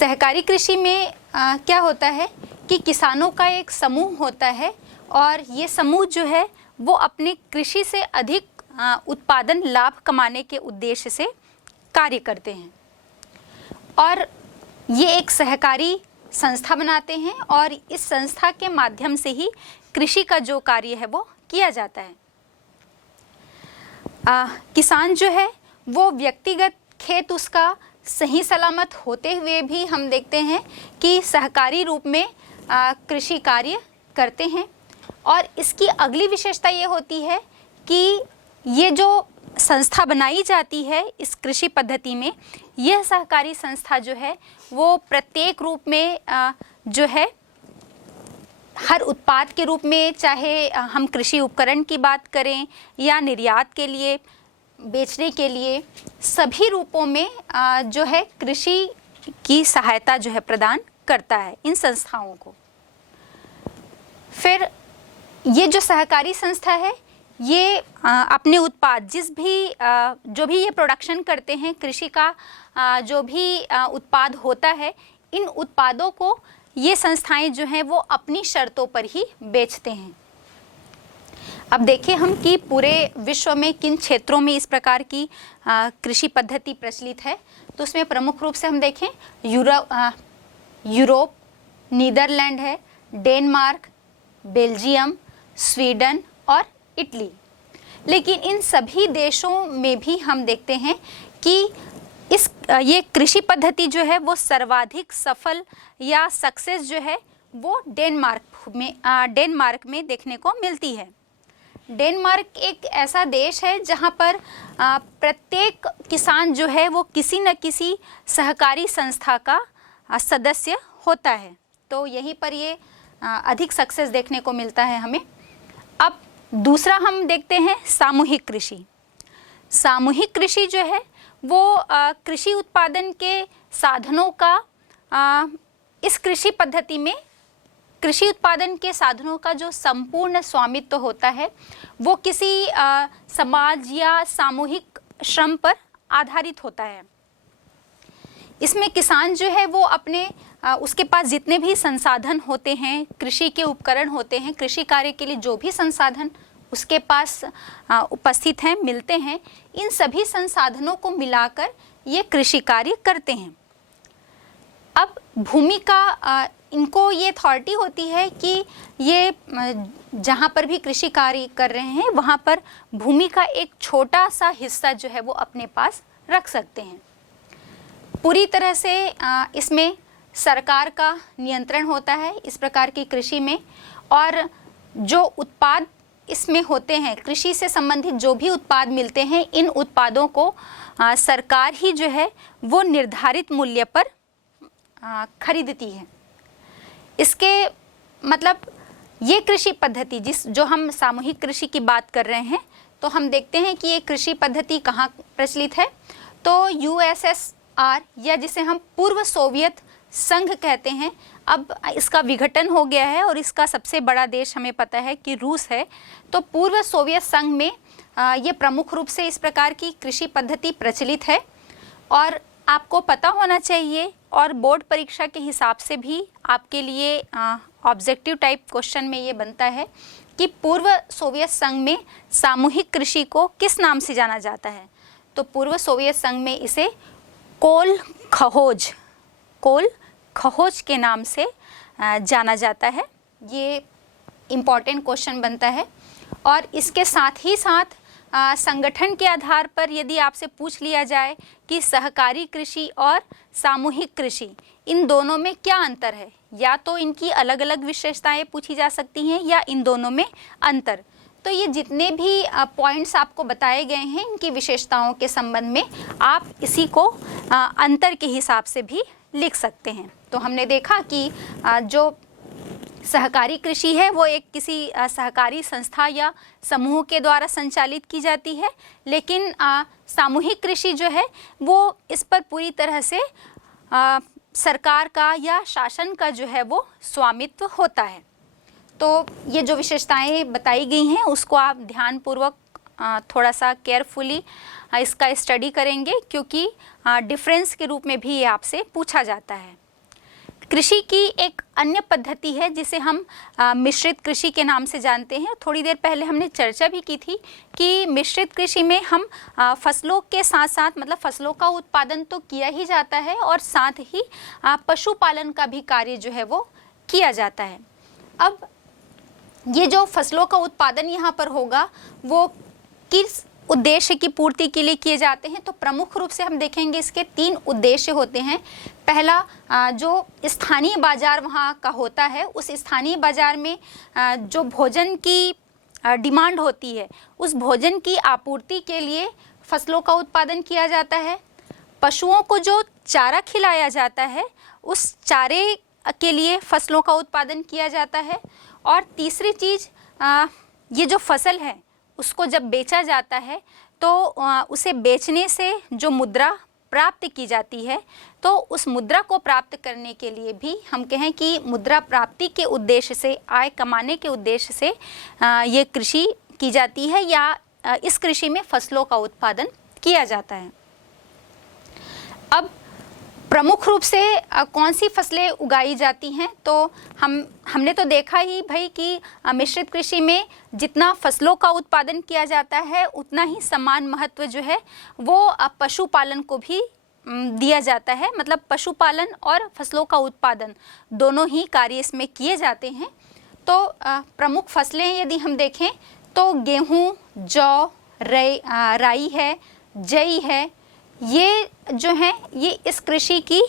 सहकारी कृषि में क्या होता है कि किसानों का एक समूह होता है और ये समूह जो है वो अपने कृषि से अधिक उत्पादन लाभ कमाने के उद्देश्य से कार्य करते हैं और ये एक सहकारी संस्था बनाते हैं और इस संस्था के माध्यम से ही कृषि का जो कार्य है वो किया जाता है। किसान जो है वो व्यक्तिगत खेत उसका सही सलामत होते हुए भी हम देखते हैं कि सहकारी रूप में कृषि कार्य करते हैं। और इसकी अगली विशेषता ये होती है कि ये जो संस्था बनाई जाती है इस कृषि पद्धति में, यह सहकारी संस्था जो है वो प्रत्येक रूप में जो है हर उत्पाद के रूप में, चाहे हम कृषि उपकरण की बात करें या निर्यात के लिए, बेचने के लिए, सभी रूपों में जो है कृषि की सहायता जो है प्रदान करता है इन संस्थाओं को। फिर ये जो सहकारी संस्था है ये अपने उत्पाद जो भी ये प्रोडक्शन करते हैं, कृषि का जो भी उत्पाद होता है, इन उत्पादों को ये संस्थाएं जो हैं वो अपनी शर्तों पर ही बेचते हैं। अब देखिए हम कि पूरे विश्व में किन क्षेत्रों में इस प्रकार की कृषि पद्धति प्रचलित है। तो उसमें प्रमुख रूप से हम देखें यूरोप, नीदरलैंड है, डेनमार्क, बेल्जियम, स्वीडन और इटली। लेकिन इन सभी देशों में भी हम देखते हैं कि ये कृषि पद्धति जो है वो सर्वाधिक सफल या सक्सेस जो है वो डेनमार्क में देखने को मिलती है। डेनमार्क एक ऐसा देश है जहां पर प्रत्येक किसान जो है वो किसी न किसी सहकारी संस्था का सदस्य होता है। तो यहीं पर ये अधिक सक्सेस देखने को मिलता है हमें। अब दूसरा हम देखते हैं सामूहिक कृषि। सामूहिक कृषि जो है वो कृषि उत्पादन के साधनों का इस कृषि पद्धति में कृषि उत्पादन के साधनों का जो संपूर्ण स्वामित्व होता है वो किसी समाज या सामूहिक श्रम पर आधारित होता है। इसमें किसान जो है वो अपने उसके पास जितने भी संसाधन होते हैं, कृषि के उपकरण होते हैं, कृषि कार्य के लिए जो भी संसाधन उसके पास उपस्थित हैं, मिलते हैं, इन सभी संसाधनों को मिलाकर ये कृषि कार्य करते हैं। अब भूमि का इनको ये अथॉरिटी होती है कि ये जहाँ पर भी कृषि कार्य कर रहे हैं वहाँ पर भूमि का एक छोटा सा हिस्सा जो है वो अपने पास रख सकते हैं। पूरी तरह से इसमें सरकार का नियंत्रण होता है इस प्रकार की कृषि में, और जो उत्पाद इसमें होते हैं, कृषि से संबंधित जो भी उत्पाद मिलते हैं, इन उत्पादों को सरकार ही जो है वो निर्धारित मूल्य पर खरीदती है। इसके मतलब ये कृषि पद्धति जो हम सामूहिक कृषि की बात कर रहे हैं, तो हम देखते हैं कि ये कृषि पद्धति कहाँ प्रचलित है। तो यूएसएसआर या जिसे हम पूर्व सोवियत संघ कहते हैं, अब इसका विघटन हो गया है और इसका सबसे बड़ा देश हमें पता है कि रूस है। तो पूर्व सोवियत संघ में ये प्रमुख रूप से इस प्रकार की कृषि पद्धति प्रचलित है। और आपको पता होना चाहिए और बोर्ड परीक्षा के हिसाब से भी आपके लिए ऑब्जेक्टिव टाइप क्वेश्चन में ये बनता है कि पूर्व सोवियत संघ में सामूहिक कृषि को किस नाम से जाना जाता है। तो पूर्व सोवियत संघ में इसे कोल खहोज के नाम से जाना जाता है। ये इम्पॉर्टेंट क्वेश्चन बनता है। और इसके साथ ही साथ संगठन के आधार पर यदि आपसे पूछ लिया जाए कि सहकारी कृषि और सामूहिक कृषि इन दोनों में क्या अंतर है, या तो इनकी अलग अलग विशेषताएं पूछी जा सकती हैं या इन दोनों में अंतर। तो ये जितने भी पॉइंट्स आपको बताए गए हैं इनकी विशेषताओं के संबंध में आप इसी को अंतर के हिसाब से भी लिख सकते हैं। तो हमने देखा कि जो सहकारी कृषि है वो एक किसी सहकारी संस्था या समूह के द्वारा संचालित की जाती है, लेकिन सामूहिक कृषि जो है वो इस पर पूरी तरह से सरकार का या शासन का जो है वो स्वामित्व होता है। तो ये जो विशेषताएं बताई गई हैं उसको आप ध्यानपूर्वक थोड़ा सा केयरफुली इसका स्टडी करेंगे, क्योंकि डिफरेंस के रूप में भी ये आपसे पूछा जाता है। कृषि की एक अन्य पद्धति है जिसे हम मिश्रित कृषि के नाम से जानते हैं। थोड़ी देर पहले हमने चर्चा भी की थी कि मिश्रित कृषि में हम फसलों के साथ साथ, मतलब फसलों का उत्पादन तो किया ही जाता है और साथ ही पशुपालन का भी कार्य जो है वो किया जाता है। अब ये जो फसलों का उत्पादन यहाँ पर होगा वो किस उद्देश्य की पूर्ति के लिए किए जाते हैं, तो प्रमुख रूप से हम देखेंगे इसके 3 उद्देश्य होते हैं। पहला, जो स्थानीय बाजार वहाँ का होता है, उस स्थानीय बाजार में जो भोजन की डिमांड होती है, उस भोजन की आपूर्ति के लिए फसलों का उत्पादन किया जाता है। पशुओं को जो चारा खिलाया जाता है, उस चारे के लिए फसलों का उत्पादन किया जाता है। और तीसरी चीज़, ये जो फसल है उसको जब बेचा जाता है तो उसे बेचने से जो मुद्रा प्राप्त की जाती है, तो उस मुद्रा को प्राप्त करने के लिए भी हम कहें कि मुद्रा प्राप्ति के उद्देश्य से, आय कमाने के उद्देश्य से ये कृषि की जाती है या इस कृषि में फसलों का उत्पादन किया जाता है। अब प्रमुख रूप से कौन सी फसलें उगाई जाती हैं, तो हमने तो देखा ही भाई कि मिश्रित कृषि में जितना फसलों का उत्पादन किया जाता है उतना ही समान महत्व जो है वो पशुपालन को भी दिया जाता है। मतलब पशुपालन और फसलों का उत्पादन दोनों ही कार्य इसमें किए जाते हैं। तो प्रमुख फसलें यदि हम देखें तो गेहूँ, जौ, राई है, जई है, ये जो हैं ये इस कृषि की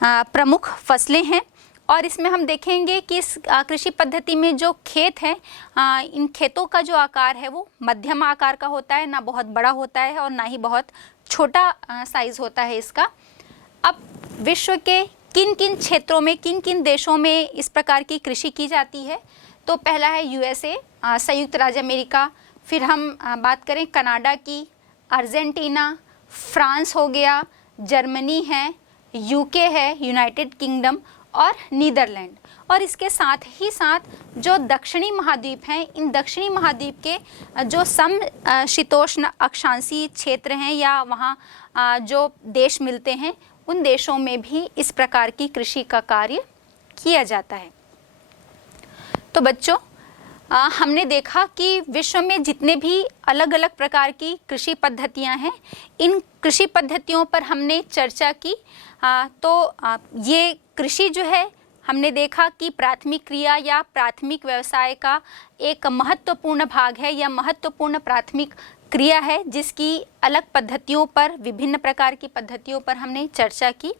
प्रमुख फसलें हैं। और इसमें हम देखेंगे कि इस कृषि पद्धति में जो खेत है, इन खेतों का जो आकार है वो मध्यम आकार का होता है, ना बहुत बड़ा होता है और ना ही बहुत छोटा साइज होता है इसका। अब विश्व के किन किन क्षेत्रों में, किन किन देशों में इस प्रकार की कृषि की जाती है, तो पहला है USA, संयुक्त राज्य अमेरिका। फिर हम बात करें कनाडा की, अर्जेंटीना, फ्रांस हो गया, जर्मनी है, UK है, यूनाइटेड किंगडम और नीदरलैंड। और इसके साथ ही साथ जो दक्षिणी महाद्वीप हैं, इन दक्षिणी महाद्वीप के जो समशीतोष्ण अक्षांशीय क्षेत्र हैं या वहाँ जो देश मिलते हैं, उन देशों में भी इस प्रकार की कृषि का कार्य किया जाता है। तो बच्चों, हमने देखा कि विश्व में जितने भी अलग अलग प्रकार की कृषि पद्धतियां हैं, इन कृषि पद्धतियों पर हमने चर्चा की। तो ये कृषि जो है, हमने देखा कि प्राथमिक क्रिया या प्राथमिक व्यवसाय का एक महत्वपूर्ण भाग है या महत्वपूर्ण प्राथमिक क्रिया है, जिसकी अलग पद्धतियों पर, विभिन्न प्रकार की पद्धतियों पर हमने चर्चा की।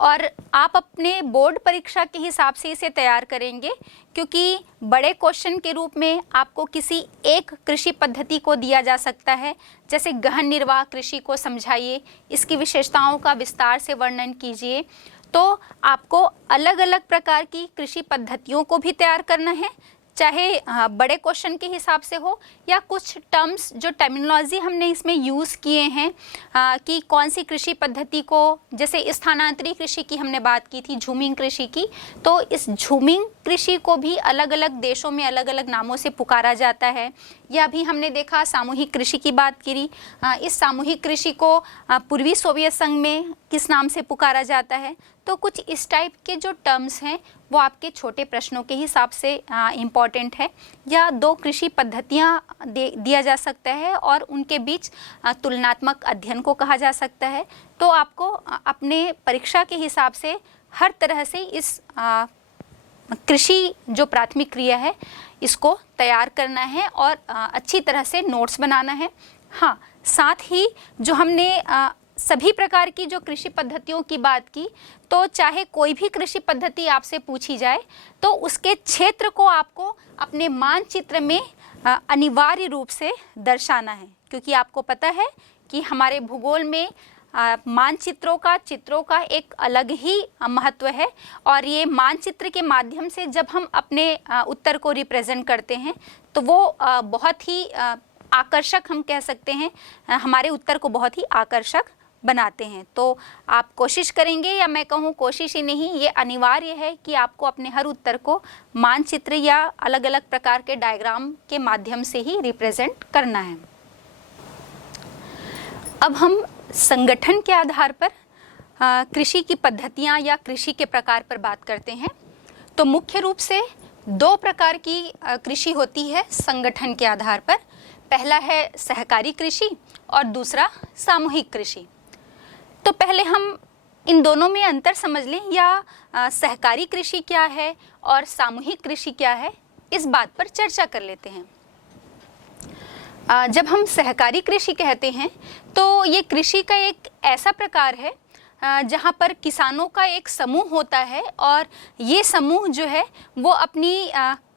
और आप अपने बोर्ड परीक्षा के हिसाब से इसे तैयार करेंगे, क्योंकि बड़े क्वेश्चन के रूप में आपको किसी एक कृषि पद्धति को दिया जा सकता है। जैसे गहन निर्वाह कृषि को समझाइए, इसकी विशेषताओं का विस्तार से वर्णन कीजिए। तो आपको अलग अलग प्रकार की कृषि पद्धतियों को भी तैयार करना है, चाहे बड़े क्वेश्चन के हिसाब से हो या कुछ टर्म्स जो टर्मिनोलॉजी हमने इसमें यूज़ किए हैं कि कौन सी कृषि पद्धति को, जैसे स्थानांतरी कृषि की हमने बात की थी, झूमिंग कृषि की, तो इस झूमिंग कृषि को भी अलग अलग देशों में अलग अलग नामों से पुकारा जाता है। या भी हमने देखा सामूहिक कृषि की बात करी, इस सामूहिक कृषि को पूर्वी सोवियत संघ में किस नाम से पुकारा जाता है। तो कुछ इस टाइप के जो टर्म्स हैं वो आपके छोटे प्रश्नों के हिसाब से इम्पॉर्टेंट है। या 2 कृषि पद्धतियाँ दिया जा सकता है और उनके बीच तुलनात्मक अध्ययन को कहा जा सकता है। तो आपको अपने परीक्षा के हिसाब से हर तरह से इस कृषि जो प्राथमिक क्रिया है इसको तैयार करना है और अच्छी तरह से नोट्स बनाना है। हाँ, साथ ही जो हमने सभी प्रकार की जो कृषि पद्धतियों की बात की, तो चाहे कोई भी कृषि पद्धति आपसे पूछी जाए तो उसके क्षेत्र को आपको अपने मानचित्र में अनिवार्य रूप से दर्शाना है, क्योंकि आपको पता है कि हमारे भूगोल में मानचित्रों का, चित्रों का एक अलग ही महत्व है। और ये मानचित्र के माध्यम से जब हम अपने उत्तर को रिप्रेजेंट करते हैं तो वो बहुत ही आकर्षक, हम कह सकते हैं, हमारे उत्तर को बहुत ही आकर्षक बनाते हैं। तो आप कोशिश करेंगे, या मैं कहूँ कोशिश ही नहीं, ये अनिवार्य है कि आपको अपने हर उत्तर को मानचित्र या अलग अलग प्रकार के डायग्राम के माध्यम से ही रिप्रेजेंट करना है। अब हम संगठन के आधार पर कृषि की पद्धतियाँ या कृषि के प्रकार पर बात करते हैं तो मुख्य रूप से दो प्रकार की कृषि होती है संगठन के आधार पर। पहला है सहकारी कृषि और दूसरा सामूहिक कृषि। तो पहले हम इन दोनों में अंतर समझ लें, या सहकारी कृषि क्या है और सामूहिक कृषि क्या है, इस बात पर चर्चा कर लेते हैं। जब हम सहकारी कृषि कहते हैं तो ये कृषि का एक ऐसा प्रकार है जहाँ पर किसानों का एक समूह होता है और ये समूह जो है वो अपनी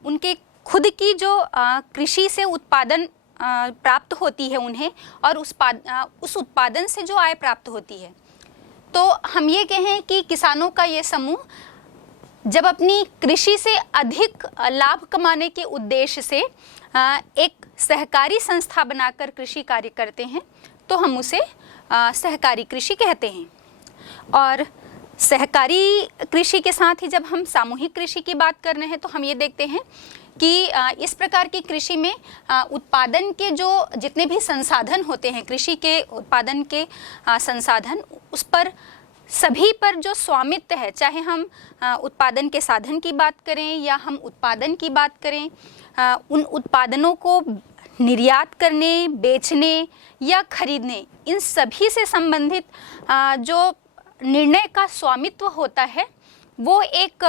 उनके खुद की जो कृषि से उत्पादन प्राप्त होती है उन्हें, और उस उत्पादन से जो आय प्राप्त होती है, तो हम ये कहें कि किसानों का ये समूह जब अपनी कृषि से अधिक लाभ कमाने के उद्देश्य से एक सहकारी संस्था बनाकर कृषि कार्य करते हैं तो हम उसे सहकारी कृषि कहते हैं। और सहकारी कृषि के साथ ही जब हम सामूहिक कृषि की बात कर रहे हैं तो हम ये देखते हैं कि इस प्रकार की कृषि में उत्पादन के जो जितने भी संसाधन होते हैं, कृषि के उत्पादन के संसाधन, उस पर सभी पर जो स्वामित्व है, चाहे हम उत्पादन के साधन की बात करें या हम उत्पादन की बात करें, उन उत्पादनों को निर्यात करने, बेचने या खरीदने, इन सभी से संबंधित जो निर्णय का स्वामित्व होता है वो एक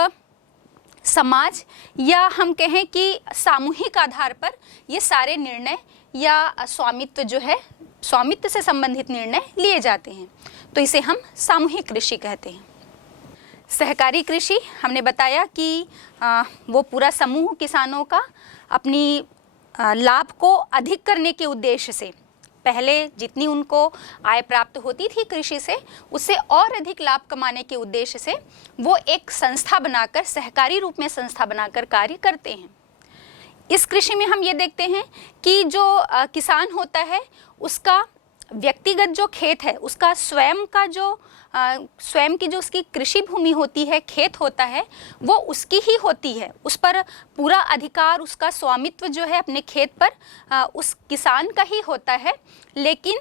समाज या हम कहें कि सामूहिक आधार पर ये सारे निर्णय या स्वामित्व जो है, स्वामित्व से संबंधित निर्णय लिए जाते हैं, तो इसे हम सामूहिक कृषि कहते हैं। सहकारी कृषि हमने बताया कि वो पूरा समूह किसानों का अपनी लाभ को अधिक करने के उद्देश्य से, पहले जितनी उनको आय प्राप्त होती थी कृषि से, उससे और अधिक लाभ कमाने के उद्देश्य से वो एक संस्था बनाकर, सहकारी रूप में संस्था बनाकर कार्य करते हैं। इस कृषि में हम ये देखते हैं कि जो किसान होता है उसका व्यक्तिगत जो खेत है, उसका स्वयं का जो स्वयं की जो उसकी कृषि भूमि होती है, खेत होता है, वो उसकी ही होती है। उस पर पूरा अधिकार, उसका स्वामित्व जो है अपने खेत पर उस किसान का ही होता है, लेकिन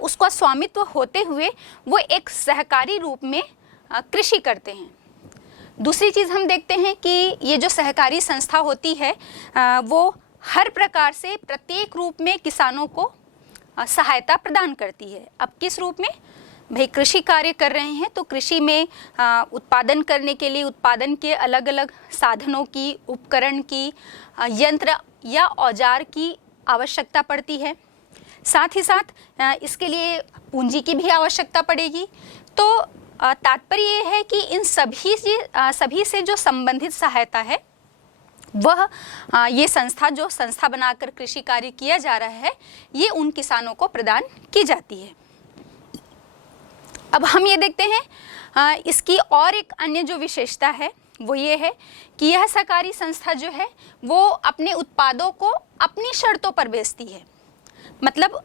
उसका स्वामित्व होते हुए वो एक सहकारी रूप में कृषि करते हैं। दूसरी चीज़ हम देखते हैं कि ये जो सहकारी संस्था होती है वो हर प्रकार से प्रत्येक रूप में किसानों को सहायता प्रदान करती है। अब किस रूप में? भाई कृषि कार्य कर रहे हैं तो कृषि में उत्पादन करने के लिए उत्पादन के अलग अलग साधनों की, उपकरण की, यंत्र या औजार की आवश्यकता पड़ती है। साथ ही साथ इसके लिए पूंजी की भी आवश्यकता पड़ेगी। तो तात्पर्य ये है कि इन सभी से जो संबंधित सहायता है वह ये संस्था बनाकर कृषि कार्य किया जा रहा है, ये उन किसानों को प्रदान की जाती है। अब हम ये देखते हैं इसकी और एक अन्य जो विशेषता है वो ये है कि यह सहकारी संस्था जो है वो अपने उत्पादों को अपनी शर्तों पर बेचती है। मतलब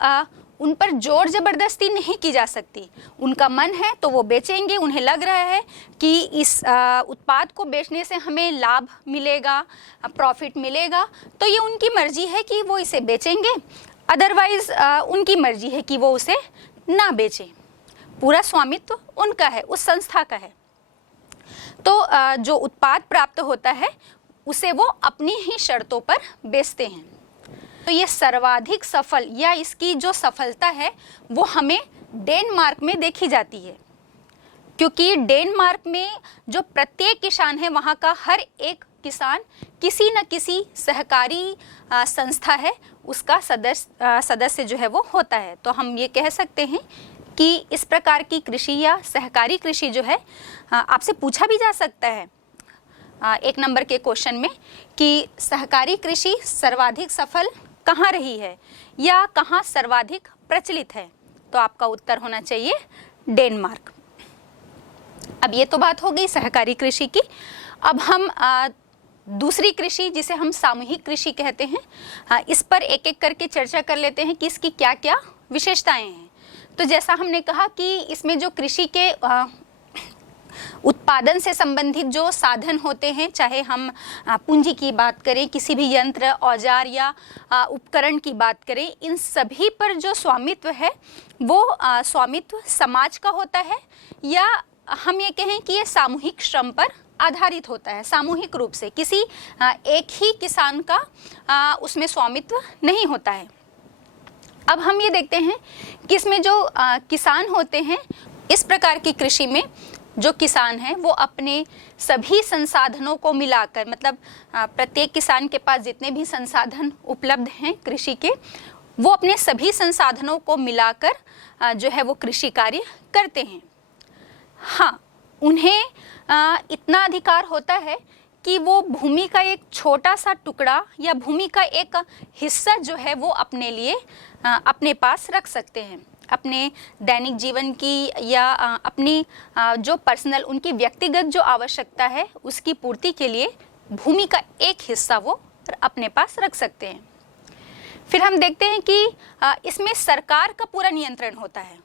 उन पर जोर जबरदस्ती नहीं की जा सकती। उनका मन है तो वो बेचेंगे, उन्हें लग रहा है कि इस उत्पाद को बेचने से हमें लाभ मिलेगा, प्रॉफिट मिलेगा, तो ये उनकी मर्जी है कि वो इसे बेचेंगे, अदरवाइज़ उनकी मर्जी है कि वो उसे ना बेचें। पूरा स्वामित्व उनका है, उस संस्था का है। तो जो उत्पाद प्राप्त होता है उसे वो अपनी ही शर्तों पर बेचते हैं। तो ये सर्वाधिक सफल या इसकी जो सफलता है वो हमें डेनमार्क में देखी जाती है, क्योंकि डेनमार्क में जो प्रत्येक किसान है वहाँ का हर एक किसान किसी न किसी सहकारी संस्था है उसका सदस्य जो है वो होता है। तो हम ये कह सकते हैं कि इस प्रकार की कृषि या सहकारी कृषि जो है आपसे पूछा भी जा सकता है एक नंबर के क्वेश्चन में कि सहकारी कृषि सर्वाधिक सफल कहाँ रही है या कहाँ सर्वाधिक प्रचलित है, तो आपका उत्तर होना चाहिए डेनमार्क। अब ये तो बात हो गई सहकारी कृषि की। अब हम दूसरी कृषि जिसे हम सामूहिक कृषि कहते हैं इस पर एक एक करके चर्चा कर लेते हैं कि इसकी क्या क्या विशेषताएं हैं। तो जैसा हमने कहा कि इसमें जो कृषि के उत्पादन से संबंधित जो साधन होते हैं, चाहे हम पूंजी की बात करें, किसी भी यंत्र, औजार या उपकरण की बात करें, इन सभी पर जो स्वामित्व है वो स्वामित्व समाज का होता है, या हम ये कहें कि ये सामूहिक श्रम पर आधारित होता है। सामूहिक रूप से किसी एक ही किसान का उसमें स्वामित्व नहीं होता है। अब हम ये देखते हैं कि इसमें जो किसान होते हैं, इस प्रकार की कृषि में जो किसान हैं वो अपने सभी संसाधनों को मिलाकर, मतलब प्रत्येक किसान के पास जितने भी संसाधन उपलब्ध हैं कृषि के, वो अपने सभी संसाधनों को मिलाकर जो है वो कृषि कार्य करते हैं। हाँ, उन्हें इतना अधिकार होता है कि वो भूमि का एक छोटा सा टुकड़ा या भूमि का एक हिस्सा जो है वो अपने लिए अपने पास रख सकते हैं। अपने दैनिक जीवन की या अपनी जो पर्सनल, उनकी व्यक्तिगत जो आवश्यकता है उसकी पूर्ति के लिए भूमि का एक हिस्सा वो अपने पास रख सकते हैं। फिर हम देखते हैं कि इसमें सरकार का पूरा नियंत्रण होता है।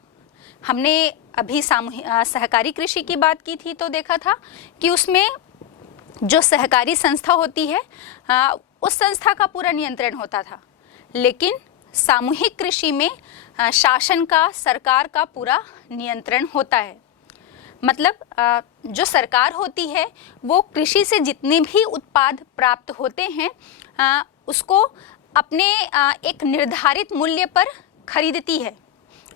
हमने अभी सहकारी कृषि की बात की थी तो देखा था कि उसमें जो सहकारी संस्था होती है उस संस्था का पूरा नियंत्रण होता था, लेकिन सामूहिक कृषि में शासन का, सरकार का पूरा नियंत्रण होता है। मतलब जो सरकार होती है वो कृषि से जितने भी उत्पाद प्राप्त होते हैं उसको अपने एक निर्धारित मूल्य पर खरीदती है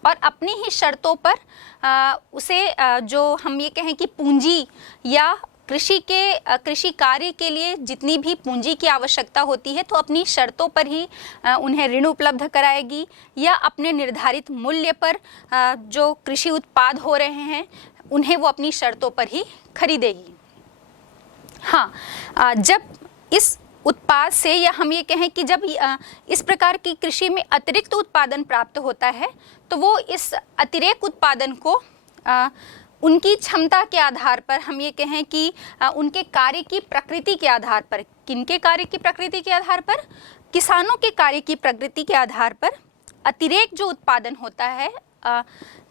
और अपनी ही शर्तों पर उसे जो हम ये कहें कि पूंजी या कृषि कार्य के लिए जितनी भी पूंजी की आवश्यकता होती है तो अपनी शर्तों पर ही उन्हें ऋण उपलब्ध कराएगी, या अपने निर्धारित मूल्य पर जो कृषि उत्पाद हो रहे हैं उन्हें वो अपनी शर्तों पर ही खरीदेगी। हाँ, जब इस उत्पाद से, या हम ये कहें कि जब इस प्रकार की कृषि में अतिरिक्त उत्पादन प्राप्त होता है तो वो इस अतिरिक्त उत्पादन को उनकी क्षमता के आधार पर, हम ये कहें कि उनके कार्य की प्रकृति के आधार पर, किनके कार्य की प्रकृति के आधार पर, किसानों के कार्य की प्रकृति के आधार पर अतिरिक्त जो उत्पादन होता है,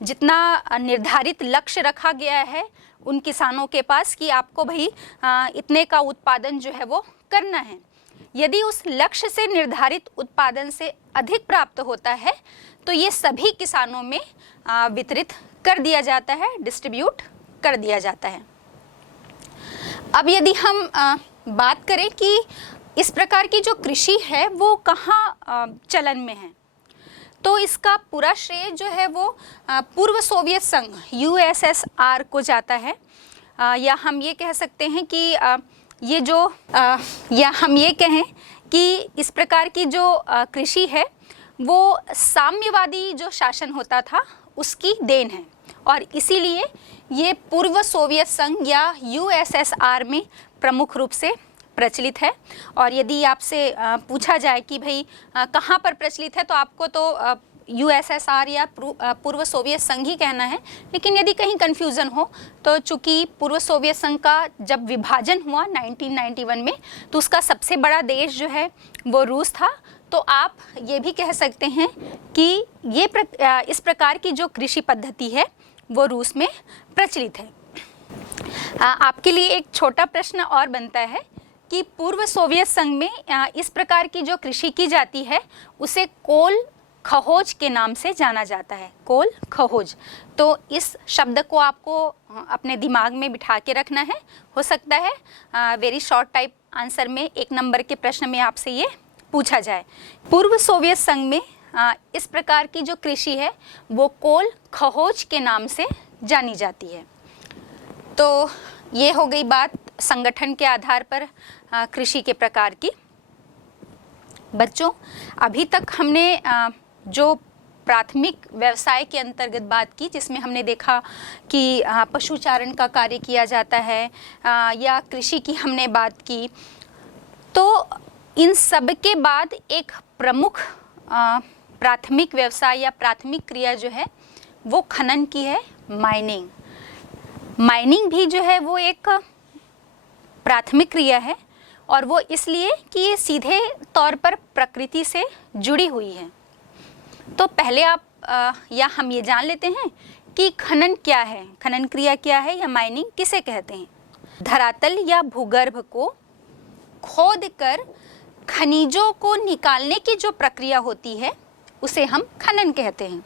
जितना निर्धारित लक्ष्य रखा गया है उन किसानों के पास कि आपको भाई इतने का उत्पादन जो है वो करना है, यदि उस लक्ष्य से निर्धारित उत्पादन से अधिक प्राप्त होता है तो ये सभी किसानों में वितरित कर दिया जाता है, डिस्ट्रीब्यूट कर दिया जाता है। अब यदि हम बात करें कि इस प्रकार की जो कृषि है वो कहाँ चलन में है, तो इसका पूरा श्रेय जो है वो पूर्व सोवियत संघ USSR को जाता है, या हम ये कह सकते हैं कि ये जो या हम ये कहें कि इस प्रकार की जो कृषि है वो साम्यवादी जो शासन होता था उसकी देन है, और इसीलिए ये पूर्व सोवियत संघ या USSR में प्रमुख रूप से प्रचलित है। और यदि आपसे पूछा जाए कि भाई कहाँ पर प्रचलित है तो आपको तो USSR या पूर्व सोवियत संघ ही कहना है, लेकिन यदि कहीं कन्फ्यूज़न हो तो चूँकि पूर्व सोवियत संघ का जब विभाजन हुआ 1991 में तो उसका सबसे बड़ा देश जो है वो रूस था, तो आप ये भी कह सकते हैं कि ये इस प्रकार की जो कृषि पद्धति है वो रूस में प्रचलित है। आपके लिए एक छोटा प्रश्न और बनता है कि पूर्व सोवियत संघ में इस प्रकार की जो कृषि की जाती है उसे कोल खहोज के नाम से जाना जाता है, कोल खहोज। तो इस शब्द को आपको अपने दिमाग में बिठा के रखना है। हो सकता है वेरी शॉर्ट टाइप आंसर में 1 नंबर के प्रश्न में आपसे ये पूछा जाए। पूर्व सोवियत संघ में इस प्रकार की जो कृषि है वो कोल खहोज के नाम से जानी जाती है। तो ये हो गई बात संगठन के आधार पर कृषि के प्रकार की। बच्चों, अभी तक हमने जो प्राथमिक व्यवसाय के अंतर्गत बात की, जिसमें हमने देखा कि पशुचारण का कार्य किया जाता है या कृषि की हमने बात की, तो इन सब के बाद एक प्रमुख प्राथमिक व्यवसाय या प्राथमिक क्रिया जो है वो खनन की है, माइनिंग। माइनिंग भी जो है वो एक प्राथमिक क्रिया है, और वो इसलिए कि ये सीधे तौर पर प्रकृति से जुड़ी हुई है। तो पहले आप या हम ये जान लेते हैं कि खनन क्या है, खनन क्रिया क्या है या माइनिंग किसे कहते हैं। धरातल या भूगर्भ को खोदकर खनिजों को निकालने की जो प्रक्रिया होती है उसे हम खनन कहते हैं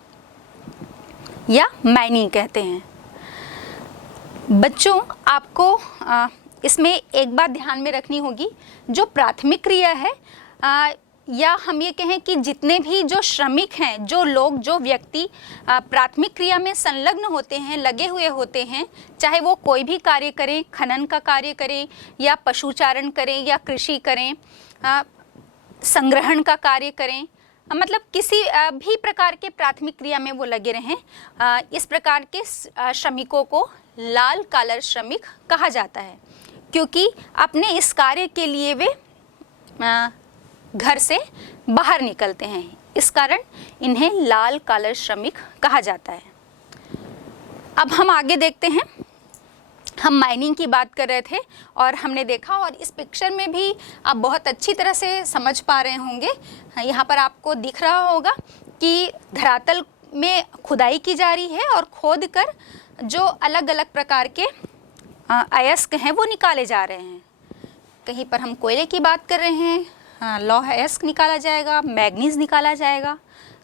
या माइनिंग कहते हैं। बच्चों, आपको इसमें एक बात ध्यान में रखनी होगी, जो प्राथमिक क्रिया है या हम ये कहें कि जितने भी जो श्रमिक हैं, जो लोग, जो व्यक्ति प्राथमिक क्रिया में संलग्न होते हैं, लगे हुए होते हैं, चाहे वो कोई भी कार्य करें, खनन का कार्य करें या पशुचारण करें या कृषि करें, संग्रहण का कार्य करें, मतलब किसी भी प्रकार के प्राथमिक क्रिया में वो लगे रहें, इस प्रकार के श्रमिकों को लाल कॉलर श्रमिक कहा जाता है, क्योंकि अपने इस कार्य के लिए वे घर से बाहर निकलते हैं, इस कारण इन्हें लाल कॉलर श्रमिक कहा जाता है। अब हम आगे देखते हैं। हम माइनिंग की बात कर रहे थे और हमने देखा, और इस पिक्चर में भी आप बहुत अच्छी तरह से समझ पा रहे होंगे, यहाँ पर आपको दिख रहा होगा कि धरातल में खुदाई की जा रही है और खोद कर जो अलग अलग प्रकार के अयस्क हैं वो निकाले जा रहे हैं। कहीं पर हम कोयले की बात कर रहे हैं, लौह अयस्क निकाला जाएगा, मैग्नीज निकाला जाएगा।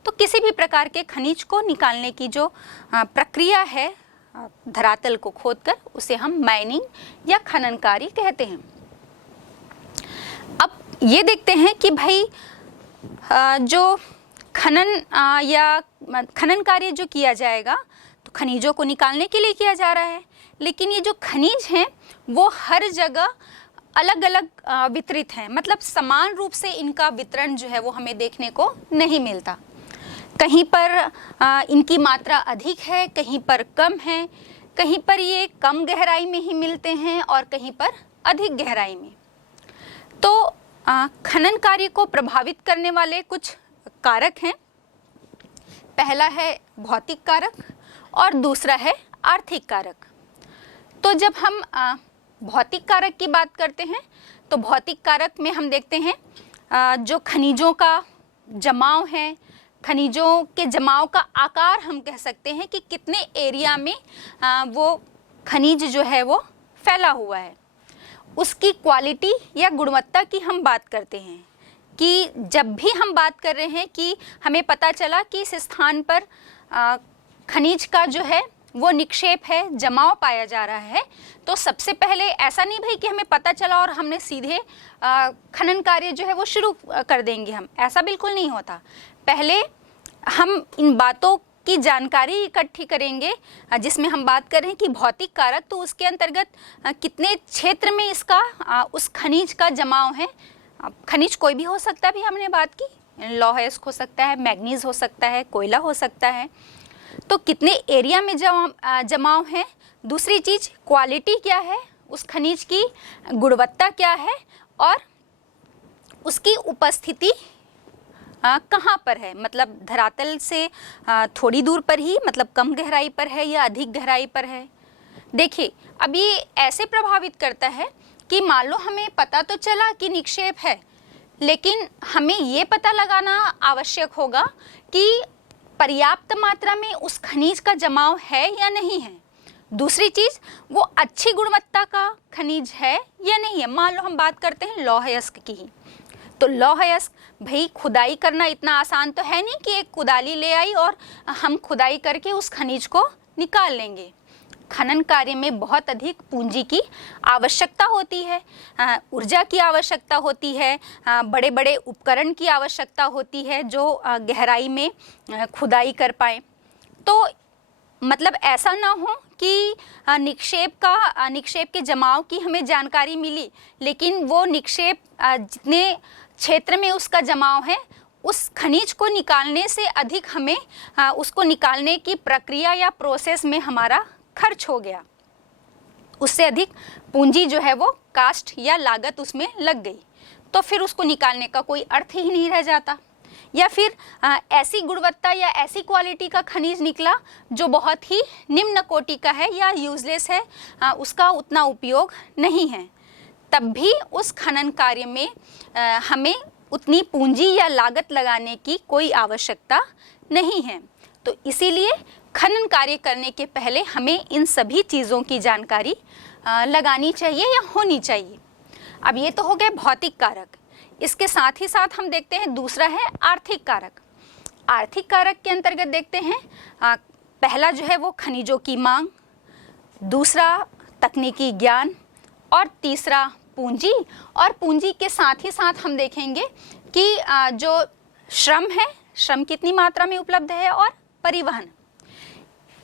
तो किसी भी प्रकार के खनिज को निकालने की जो प्रक्रिया है धरातल को खोदकर, उसे हम माइनिंग या खनन कार्य कहते हैं। अब ये देखते हैं कि भाई जो खनन या खनन कार्य जो किया जाएगा तो खनिजों को निकालने के लिए किया जा रहा है, लेकिन ये जो खनिज हैं वो हर जगह अलग अलग वितरित हैं, मतलब समान रूप से इनका वितरण जो है वो हमें देखने को नहीं मिलता। कहीं पर इनकी मात्रा अधिक है, कहीं पर कम है, कहीं पर ये कम गहराई में ही मिलते हैं और कहीं पर अधिक गहराई में। तो खनन कार्य को प्रभावित करने वाले कुछ कारक हैं। पहला है भौतिक कारक और दूसरा है आर्थिक कारक। तो जब हम भौतिक कारक की बात करते हैं तो भौतिक कारक में हम देखते हैं जो खनिजों का जमाव है, खनिजों के जमाव का आकार हम कह सकते हैं कि कितने एरिया में वो खनिज जो है वो फैला हुआ है। उसकी क्वालिटी या गुणवत्ता की हम बात करते हैं कि जब भी हम बात कर रहे हैं कि हमें पता चला कि इस स्थान पर खनिज का जो है वो निक्षेप है, जमाव पाया जा रहा है, तो सबसे पहले ऐसा नहीं भाई कि हमें पता चला और हमने सीधे खनन कार्य जो है वो शुरू कर देंगे हम, ऐसा बिल्कुल नहीं होता। पहले हम इन बातों की जानकारी इकट्ठी करेंगे, जिसमें हम बात कर रहे हैं कि भौतिक कारक, तो उसके अंतर्गत कितने क्षेत्र में इसका उस खनिज का जमाव है। खनिज कोई भी हो सकता है, भी हमने बात की, लौह अयस्क हो सकता है, मैग्नीज हो सकता है, कोयला हो सकता है, तो कितने एरिया में जमाव है। दूसरी चीज़ क्वालिटी क्या है, उस खनिज की गुणवत्ता क्या है और उसकी उपस्थिति कहाँ पर है, मतलब धरातल से थोड़ी दूर पर ही, मतलब कम गहराई पर है या अधिक गहराई पर है। देखिए, अब ये ऐसे प्रभावित करता है कि मान लो हमें पता तो चला कि निक्षेप है, लेकिन हमें ये पता लगाना आवश्यक होगा कि पर्याप्त मात्रा में उस खनिज का जमाव है या नहीं है। दूसरी चीज़, वो अच्छी गुणवत्ता का खनिज है या नहीं है। मान लो हम बात करते हैं लौह अयस्क की ही, तो लौह अयस्क भाई खुदाई करना इतना आसान तो है नहीं कि एक कुदाली ले आई और हम खुदाई करके उस खनिज को निकाल लेंगे। खनन कार्य में बहुत अधिक पूंजी की आवश्यकता होती है, ऊर्जा की आवश्यकता होती है, बड़े बड़े उपकरण की आवश्यकता होती है जो गहराई में खुदाई कर पाए। तो मतलब ऐसा ना हो कि निक्षेप के जमाव की हमें जानकारी मिली, लेकिन वो निक्षेप जितने क्षेत्र में उसका जमाव है, उस खनिज को निकालने से अधिक हमें उसको निकालने की प्रक्रिया या प्रोसेस में हमारा खर्च हो गया, उससे अधिक पूंजी जो है वो कास्ट या लागत उसमें लग गई, तो फिर उसको निकालने का कोई अर्थ ही नहीं रह जाता। या फिर ऐसी गुणवत्ता या ऐसी क्वालिटी का खनिज निकला जो बहुत ही निम्न कोटि का है या यूजलेस है, उसका उतना उपयोग नहीं है, तब भी उस खनन कार्य में हमें उतनी पूंजी या लागत लगाने की कोई आवश्यकता नहीं है। तो इसीलिए खनन कार्य करने के पहले हमें इन सभी चीज़ों की जानकारी लगानी चाहिए या होनी चाहिए। अब ये तो हो गए भौतिक कारक। इसके साथ ही साथ हम देखते हैं दूसरा है आर्थिक कारक। आर्थिक कारक के अंतर्गत देखते हैं पहला जो है वो खनिजों की मांग, दूसरा तकनीकी ज्ञान और तीसरा पूंजी। और पूंजी के साथ ही साथ हम देखेंगे कि जो श्रम है, श्रम कितनी मात्रा में उपलब्ध है, और परिवहन।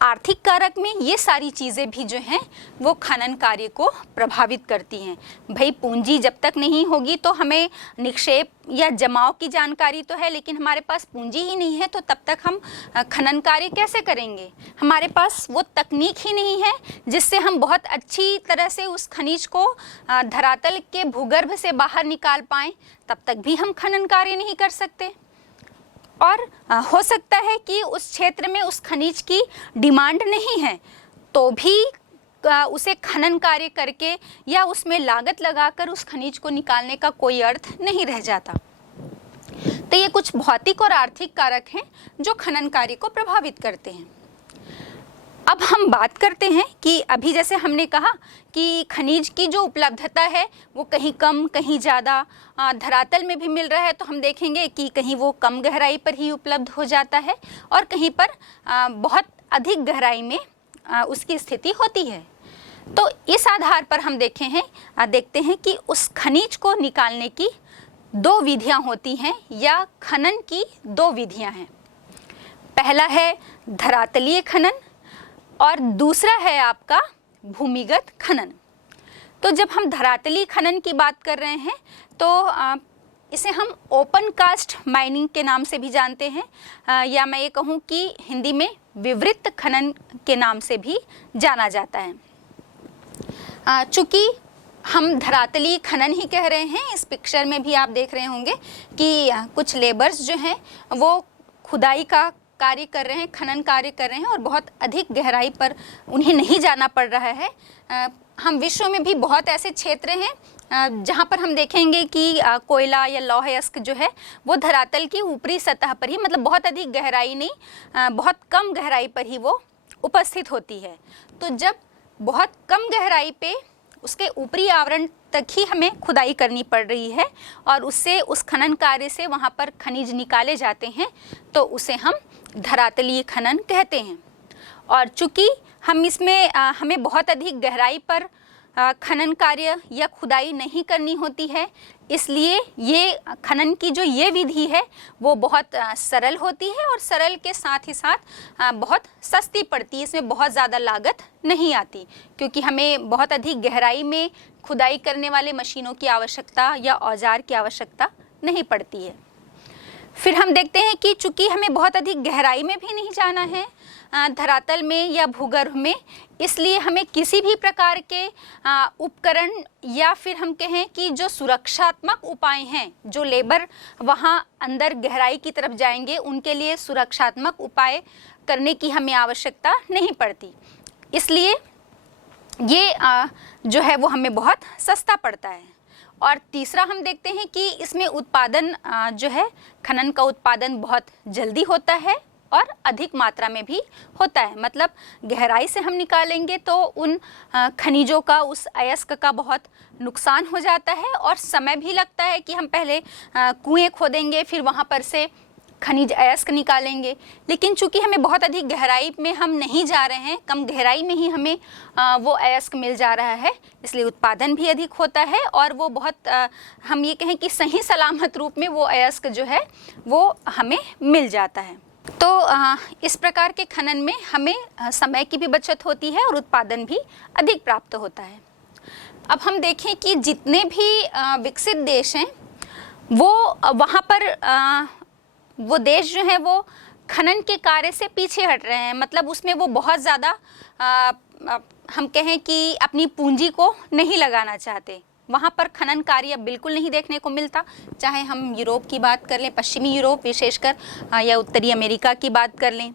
आर्थिक कारक में ये सारी चीज़ें भी जो हैं वो खनन कार्य को प्रभावित करती हैं। भाई पूंजी जब तक नहीं होगी तो हमें निक्षेप या जमाव की जानकारी तो है, लेकिन हमारे पास पूंजी ही नहीं है तो तब तक हम खनन कार्य कैसे करेंगे। हमारे पास वो तकनीक ही नहीं है जिससे हम बहुत अच्छी तरह से उस खनिज को धरातल के भूगर्भ से बाहर निकाल पाएँ, तब तक भी हम खनन कार्य नहीं कर सकते। और हो सकता है कि उस क्षेत्र में उस खनिज की डिमांड नहीं है, तो भी उसे खनन कार्य करके या उसमें लागत लगाकर उस खनिज को निकालने का कोई अर्थ नहीं रह जाता। तो ये कुछ भौतिक और आर्थिक कारक हैं जो खनन कार्य को प्रभावित करते हैं। अब हम बात करते हैं कि अभी जैसे हमने कहा कि खनिज की जो उपलब्धता है वो कहीं कम कहीं ज़्यादा धरातल में भी मिल रहा है, तो हम देखेंगे कि कहीं वो कम गहराई पर ही उपलब्ध हो जाता है और कहीं पर बहुत अधिक गहराई में उसकी स्थिति होती है। तो इस आधार पर हम देखते हैं कि उस खनिज को निकालने की दो विधियां होती हैं या खनन की दो विधियां हैं। पहला है धरातलीय खनन और दूसरा है आपका भूमिगत खनन। तो जब हम धरातलीय खनन की बात कर रहे हैं तो इसे हम ओपन कास्ट माइनिंग के नाम से भी जानते हैं, या मैं ये कहूँ कि हिंदी में विवृत खनन के नाम से भी जाना जाता है। चूँकि हम धरातलीय खनन ही कह रहे हैं, इस पिक्चर में भी आप देख रहे होंगे कि कुछ लेबर्स जो हैं वो खुदाई का कार्य कर रहे हैं, खनन कार्य कर रहे हैं और बहुत अधिक गहराई पर उन्हें नहीं जाना पड़ रहा है। हम विश्व में भी बहुत ऐसे क्षेत्र हैं जहाँ पर हम देखेंगे कि कोयला या लौह अयस्क जो है वो धरातल की ऊपरी सतह पर ही, मतलब बहुत अधिक गहराई नहीं, बहुत कम गहराई पर ही वो उपस्थित होती है। तो जब बहुत कम गहराई पे उसके ऊपरी आवरण तक ही हमें खुदाई करनी पड़ रही है और उससे उस खनन कार्य से वहाँ पर खनिज निकाले जाते हैं, तो उसे हम धरातलीय खनन कहते हैं। और चूँकि हम इसमें हमें बहुत अधिक गहराई पर खनन कार्य या खुदाई नहीं करनी होती है, इसलिए ये खनन की जो ये विधि है वो बहुत सरल होती है और सरल के साथ ही साथ बहुत सस्ती पड़ती है। इसमें बहुत ज़्यादा लागत नहीं आती क्योंकि हमें बहुत अधिक गहराई में खुदाई करने वाले मशीनों की आवश्यकता या औजार की आवश्यकता नहीं पड़ती है। फिर हम देखते हैं कि चूँकि हमें बहुत अधिक गहराई में भी नहीं जाना है धरातल में या भूगर्भ में, इसलिए हमें किसी भी प्रकार के उपकरण या फिर हम कहें कि जो सुरक्षात्मक उपाय हैं, जो लेबर वहाँ अंदर गहराई की तरफ जाएंगे उनके लिए सुरक्षात्मक उपाय करने की हमें आवश्यकता नहीं पड़ती। इसलिए ये जो है वो हमें बहुत सस्ता पड़ता है। और तीसरा हम देखते हैं कि इसमें उत्पादन जो है, खनन का उत्पादन बहुत जल्दी होता है और अधिक मात्रा में भी होता है। मतलब गहराई से हम निकालेंगे तो उन खनिजों का, उस अयस्क का बहुत नुकसान हो जाता है और समय भी लगता है कि हम पहले कुएं खोदेंगे, फिर वहाँ पर से खनिज अयस्क निकालेंगे। लेकिन चूंकि हमें बहुत अधिक गहराई में हम नहीं जा रहे हैं, कम गहराई में ही हमें वो अयस्क मिल जा रहा है, इसलिए उत्पादन भी अधिक होता है और वो बहुत हम ये कहें कि सही सलामत रूप में वो अयस्क जो है वो हमें मिल जाता है। तो इस प्रकार के खनन में हमें समय की भी बचत होती है और उत्पादन भी अधिक प्राप्त होता है। अब हम देखें कि जितने भी विकसित देश हैं वो वहाँ पर वो देश जो है वो खनन के कार्य से पीछे हट रहे हैं। मतलब उसमें वो बहुत ज़्यादा हम कहें कि अपनी पूंजी को नहीं लगाना चाहते। वहाँ पर खनन कार्य बिल्कुल नहीं देखने को मिलता, चाहे हम यूरोप की बात कर लें, पश्चिमी यूरोप विशेषकर, या उत्तरी अमेरिका की बात कर लें।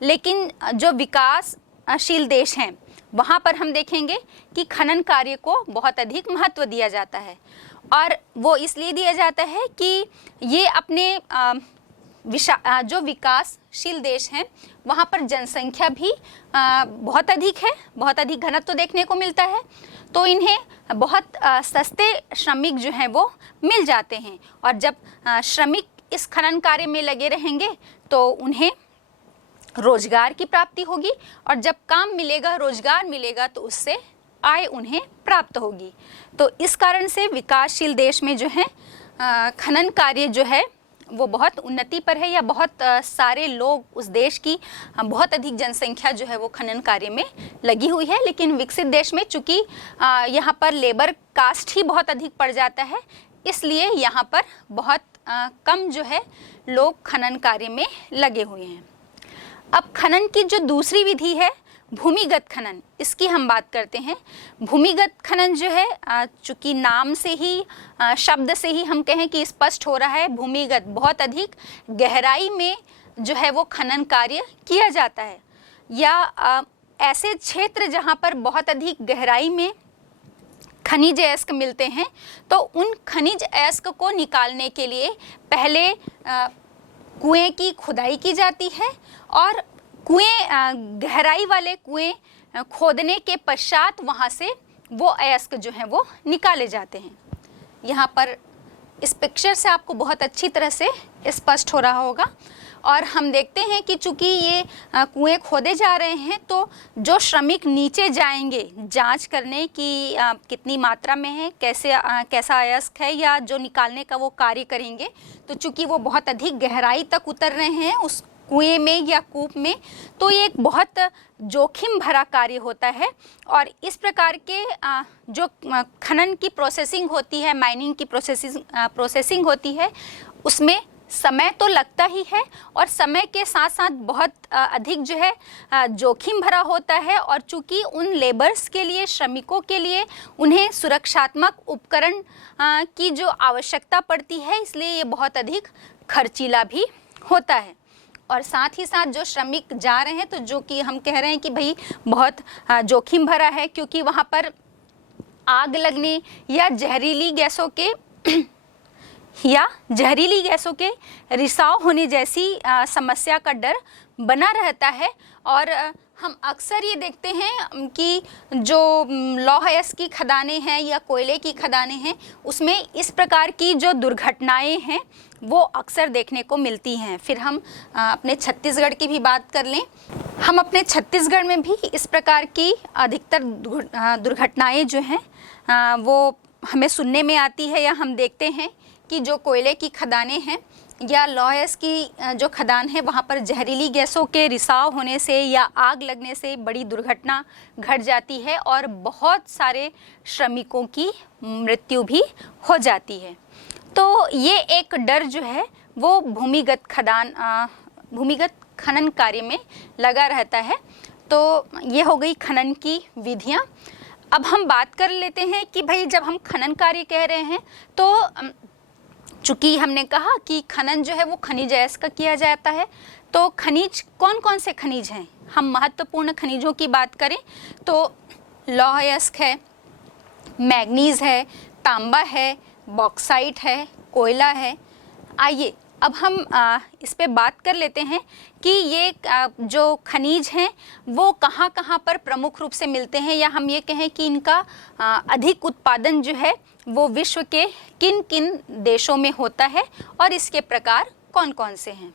लेकिन जो विकासशील देश हैं वहाँ पर हम देखेंगे कि खनन कार्य को बहुत अधिक महत्व दिया जाता है। और वो इसलिए दिया जाता है कि ये अपने जो विकासशील देश हैं वहाँ पर जनसंख्या भी बहुत अधिक है, बहुत अधिक घनत्व देखने को मिलता है, तो इन्हें बहुत सस्ते श्रमिक जो हैं वो मिल जाते हैं। और जब श्रमिक इस खनन कार्य में लगे रहेंगे तो उन्हें रोजगार की प्राप्ति होगी, और जब काम मिलेगा, रोजगार मिलेगा, तो उससे आय उन्हें प्राप्त होगी। तो इस कारण से विकासशील देश में जो है खनन कार्य जो है वो बहुत उन्नति पर है, या बहुत सारे लोग, उस देश की बहुत अधिक जनसंख्या जो है वो खनन कार्य में लगी हुई है। लेकिन विकसित देश में चूंकि यहाँ पर लेबर कास्ट ही बहुत अधिक पड़ जाता है, इसलिए यहाँ पर बहुत कम जो है लोग खनन कार्य में लगे हुए हैं। अब खनन की जो दूसरी विधि है भूमिगत खनन, इसकी हम बात करते हैं। भूमिगत खनन जो है चूंकि नाम से ही, शब्द से ही हम कहें कि स्पष्ट हो रहा है, भूमिगत बहुत अधिक गहराई में जो है वो खनन कार्य किया जाता है, या ऐसे क्षेत्र जहाँ पर बहुत अधिक गहराई में खनिज अयस्क मिलते हैं, तो उन खनिज अयस्क को निकालने के लिए पहले कुएं की खुदाई की जाती है, और कुएं, गहराई वाले कुएं खोदने के पश्चात वहाँ से वो अयस्क जो हैं वो निकाले जाते हैं। यहाँ पर इस पिक्चर से आपको बहुत अच्छी तरह से स्पष्ट हो रहा होगा। और हम देखते हैं कि चूंकि ये कुएं खोदे जा रहे हैं, तो जो श्रमिक नीचे जाएंगे जांच करने की कितनी मात्रा में है, कैसा अयस्क है, या जो निकालने का वो कार्य करेंगे, तो चूंकि वो बहुत अधिक गहराई तक उतर रहे हैं उस कुएं में या कूप में, तो ये एक बहुत जोखिम भरा कार्य होता है। और इस प्रकार के जो खनन की प्रोसेसिंग होती है, माइनिंग की प्रोसेसिंग होती है, उसमें समय तो लगता ही है, और समय के साथ साथ बहुत अधिक जो है जोखिम भरा होता है। और चूंकि उन लेबर्स के लिए, श्रमिकों के लिए उन्हें सुरक्षात्मक उपकरण की जो आवश्यकता पड़ती है, इसलिए ये बहुत अधिक खर्चीला भी होता है। और साथ ही साथ जो श्रमिक जा रहे हैं, तो जो कि हम कह रहे हैं कि भाई बहुत जोखिम भरा है, क्योंकि वहाँ पर आग लगने या जहरीली गैसों के रिसाव होने जैसी समस्या का डर बना रहता है। और हम अक्सर ये देखते हैं कि जो लौह अयस्क की खदानें हैं या कोयले की खदानें हैं, उसमें इस प्रकार की जो दुर्घटनाएं हैं वो अक्सर देखने को मिलती हैं। फिर हम अपने छत्तीसगढ़ की भी बात कर लें, हम अपने छत्तीसगढ़ में भी इस प्रकार की अधिकतर दुर्घटनाएं जो हैं वो हमें सुनने में आती है, या हम देखते हैं कि जो कोयले की खदानें हैं या लौह अयस्क की जो खदान है, वहाँ पर जहरीली गैसों के रिसाव होने से या आग लगने से बड़ी दुर्घटना घट जाती है, और बहुत सारे श्रमिकों की मृत्यु भी हो जाती है। तो ये एक डर जो है वो भूमिगत खनन कार्य में लगा रहता है। तो ये हो गई खनन की विधियाँ। अब हम बात कर लेते हैं कि भाई जब हम खनन कार्य कह रहे हैं, तो चूँकि हमने कहा कि खनन जो है वो खनिज अयस्क का किया जाता है, तो खनिज कौन कौन से खनिज हैं? हम महत्वपूर्ण खनिजों की बात करें तो लौह अयस्क है, मैग्नीज है, तांबा है, बॉक्साइट है, कोयला है। आइए अब हम इस पे बात कर लेते हैं कि ये जो खनिज हैं वो कहाँ कहाँ पर प्रमुख रूप से मिलते हैं, या हम ये कहें कि इनका अधिक उत्पादन जो है वो विश्व के किन किन देशों में होता है, और इसके प्रकार कौन कौन से हैं।